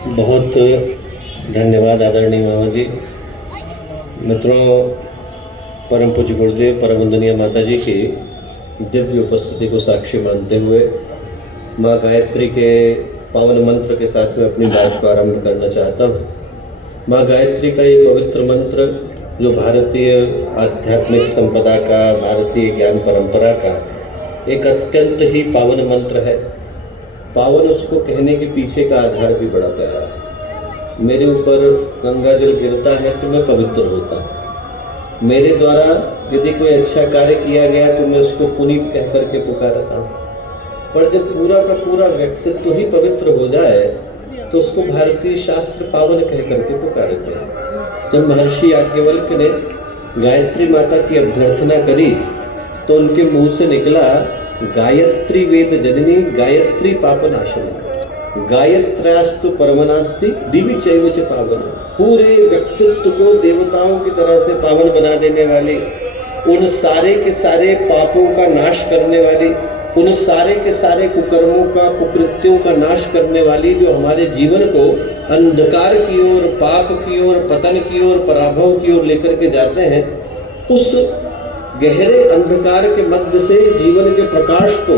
बहुत धन्यवाद आदरणीय मामा जी। मित्रों, परम पूज्य गुरुदेव परम वंदनीय माता जी की दिव्य उपस्थिति को साक्षी मानते हुए माँ गायत्री के पावन मंत्र के साथ में अपनी बात को आरंभ करना चाहता हूँ। माँ गायत्री का ये पवित्र मंत्र जो भारतीय आध्यात्मिक संपदा का, भारतीय ज्ञान परंपरा का एक अत्यंत ही पावन मंत्र है। पावन उसको कहने के पीछे का आधार भी बड़ा प्यारा है। मेरे ऊपर गंगा जल गिरता है तो मैं पवित्र होता हूँ। मेरे द्वारा यदि कोई अच्छा कार्य किया गया तो मैं उसको पुनीत कह करके पुकारता हूँ। पर जब पूरा का पूरा व्यक्तित्व ही पवित्र हो जाए तो उसको भारतीय शास्त्र पावन कह करके पुकारते हैं। जब महर्षि याज्ञवल्क्य ने गायत्री माता की अभ्यर्थना करी तो उनके मुंह से निकला, गायत्री वेद जननी गायत्री पापनाशनी गायत्र्यास्तु परमनास्ति दिव्य चैव च पावन। पूरे व्यक्तित्व को देवताओं की तरह से पावन बना देने वाली, उन सारे के सारे पापों का नाश करने वाली, उन सारे के सारे कुकर्मों का, कुकृत्यों का नाश करने वाली, जो हमारे जीवन को अंधकार की ओर, पाप की ओर, पतन की ओर, पराभव की ओर लेकर के जाते हैं, उस गहरे अंधकार के मध्य से जीवन के प्रकाश को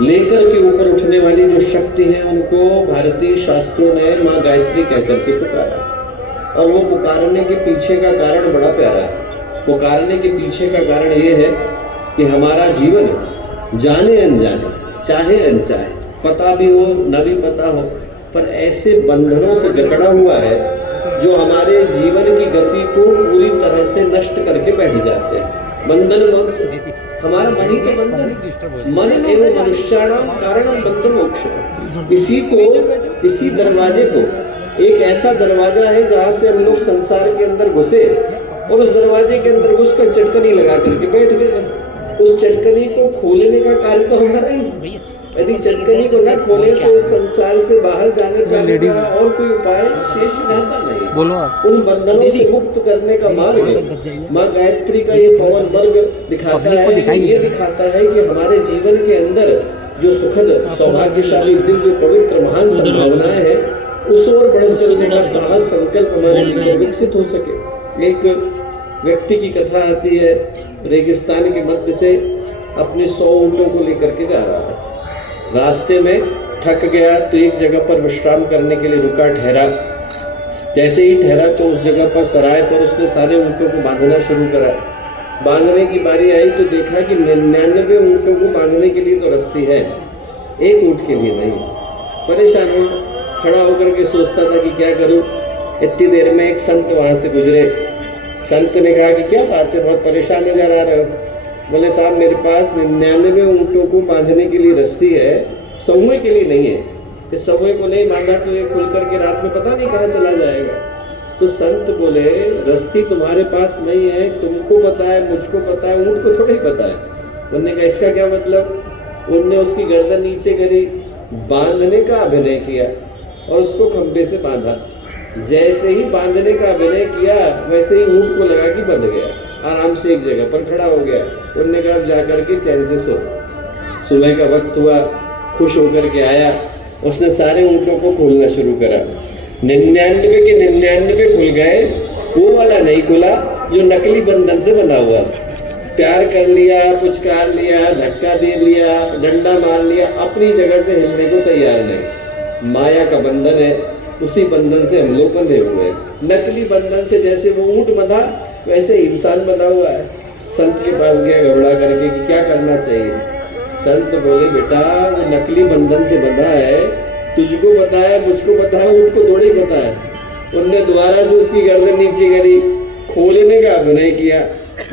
लेकर के ऊपर उठने वाली जो शक्ति है, उनको भारतीय शास्त्रों ने माँ गायत्री कह करके पुकारा। और वो पुकारने के पीछे का कारण बड़ा प्यारा है। पुकारने के पीछे का कारण ये है कि हमारा जीवन जाने अनजाने, चाहे अनचाहे, पता भी हो न भी पता हो, पर ऐसे बंधनों से जकड़ा हुआ है जो हमारे जीवन की गति को पूरी तरह से नष्ट करके बैठ जाते हैं। बंधन हमारा मन ही तो बंधन, मन एवं मनुष्याणाम कारणम बंधन मोक्ष। इसी दरवाजे को, एक ऐसा दरवाजा है जहाँ से हम लोग संसार के अंदर घुसे और उस दरवाजे के अंदर घुसकर चटकनी लगा करके बैठ गए। उस चटकनी को खोलने का कार्य तो हमारा ही। यदि चटकनी को न खोले तो इस संसार से बाहर जाने का और कोई उपाय शेष रहता नहीं। उन बंधनों से मुक्त करने का मार्ग माँ गायत्री का ये पवन मार्ग दिखाता है। ये दिखाता है कि हमारे जीवन के अंदर जो सुखद, सौभाग्यशाली, दिव्य, पवित्र, महान संभावनाएं हैं, उस ओर बढ़ चलने का साहस, संकल्प हमारे लिए विकसित हो सके। एक व्यक्ति की कथा आती है, रेगिस्तान के मध्य से अपने 100 ऊँटों को लेकर के जा रहा था। रास्ते में थक गया तो एक जगह पर विश्राम करने के लिए रुका, ठहरा। जैसे ही ठहरा तो उस जगह पर सराय पर उसने सारे ऊँटों को बांधना शुरू करा। बांधने की बारी आई तो देखा कि 99 ऊँटों को बांधने के लिए तो रस्सी है, एक ऊँट के लिए नहीं। परेशान हुआ, खड़ा होकर के सोचता था कि क्या करूं। इतनी देर में एक संत वहां से गुजरे। संत ने कहा कि क्या बात है, बहुत परेशान नजर आ रहे हो। बोले साहब, मेरे पास 99 ऊँटों को बांधने के लिए रस्सी है, 100वें के लिए नहीं है। इस 100वें को नहीं बांधा तो ये खुल करके रात में पता नहीं कहाँ चला जाएगा। तो संत बोले, रस्सी तुम्हारे पास नहीं है, तुमको पता है, मुझको पता है, ऊँट को थोड़ा ही पता है। उन्होंने कहा इसका क्या मतलब। उनने उसकी गर्दन नीचे करी, बांधने का अभिनय किया और उसको खंभे से बांधा। जैसे ही बांधने का अभिनय किया वैसे ही ऊँट को लगा कि बंध गया, आराम से एक जगह पर खड़ा हो गया। उन्होंने कहा जाकर के चैन से सो। सुबह का वक्त हुआ, खुश होकर के आया, उसने सारे ऊँटों को खोलना शुरू करा। 99 के 99 खुल गए, वो वाला नहीं खुला जो नकली बंधन से बंधा हुआ था। प्यार कर लिया, पुचकार लिया, धक्का दे लिया, डंडा मार लिया, अपनी जगह से हिलने को तैयार नहीं। माया का बंधन है, उसी बंधन से हम लोग बंधे हुए हैं। नकली बंधन से जैसे वो ऊँट बंधा वैसे इंसान बंधा हुआ है। संत के पास गया घबरा करके कि क्या करना चाहिए। संत बोले, बेटा वो नकली बंधन से बंधा है, तुझको पता है, मुझको पता है, ऊँट को थोड़ी पता है। उनने दोबारा से उसकी गर्दन नीचे करी, खोलने का अभिनय किया।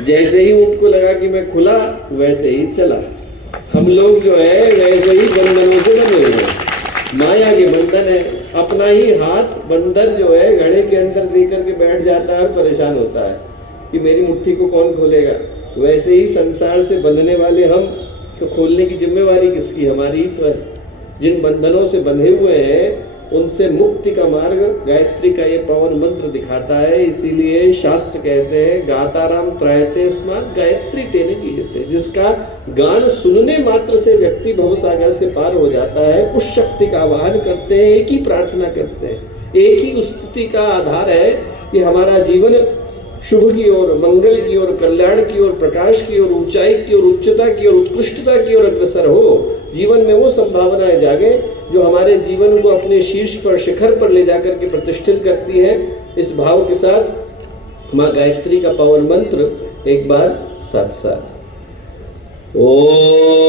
जैसे ही ऊँट को लगा कि मैं खुला, वैसे ही चला। हम लोग जो है वैसे ही बंधनों से बंधे हुए हैं। माया के बंधन है। अपना ही हाथ बंदर जो है घड़े के अंदर दे करके बैठ जाता है और परेशान होता है कि मेरी मुट्ठी को कौन खोलेगा। वैसे ही संसार से बंधने वाले हम, तो खोलने की जिम्मेवारी किसकी, हमारी ही तो है। जिन बंधनों से बंधे हुए हैं उनसे मुक्ति का मार्ग गायत्री का ये पवन मंत्र दिखाता है। इसीलिए शास्त्र कहते हैं, गाताराम त्रायते स्मात् गायत्री तेने गीयते। जिसका गान सुनने मात्र से व्यक्ति भवसागर से पार हो जाता है, उस शक्ति का आवाहन करते हैं, एक ही प्रार्थना करते हैं, एक ही स्तुति का आधार है कि हमारा जीवन शुभ की ओर, मंगल की ओर, कल्याण की ओर, प्रकाश की ओर, ऊंचाई की ओर, उच्चता की ओर, उत्कृष्टता की ओर अग्रसर हो। जीवन में वो संभावनाएं जागे जो हमारे जीवन को अपने शीर्ष पर, शिखर पर ले जाकर के प्रतिष्ठित करती है। इस भाव के साथ माँ गायत्री का पावन मंत्र एक बार साथ साथ। ओम